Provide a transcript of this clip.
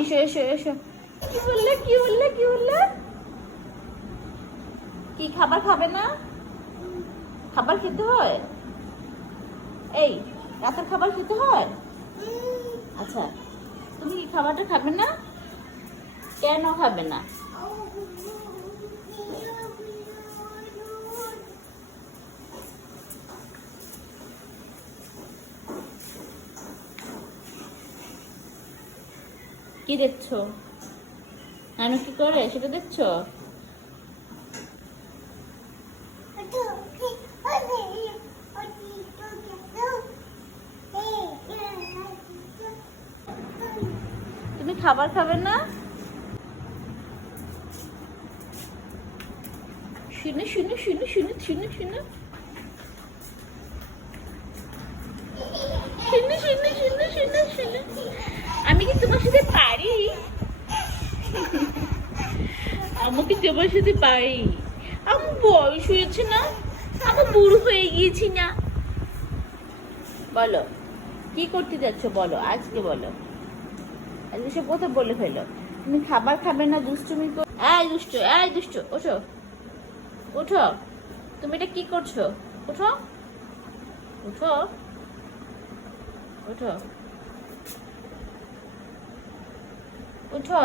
এসো এসো এসো। কি বললে কি বললে কি বললে? কি খাবার খাবে না? খাবার খেতে হয়? এই রাতের খাবার খেতে হয়? আচ্ছা, তুমি কি খাবারটা খাবে না? কেন খাবে না? কি দেখছো? নানু কি করে সেটা দেখছো? তুমি খাবার খাবে না? শুনে শুনে শুনে শুনে শুনে শুনে শুনে শুনে শুনে শুনে শুনে আমি কি তোমার সাথে পারি? আমাকে তোমার সাথে পারি? আমার বয়স হয়েছে না? আমার বুড়ো হয়ে গিয়েছি না? বলো কি করতে যাচ্ছ? বলো আজকে বলো। আজকে সব কথা বলে ফেলো। তুমি খাবার খাবে না, দুষ্টুমি কর। এই দুষ্টু, এই দুষ্টু, ওঠো ওঠো। তুমি এটা কি করছো? ওঠো ওঠো ওঠো ওঠো।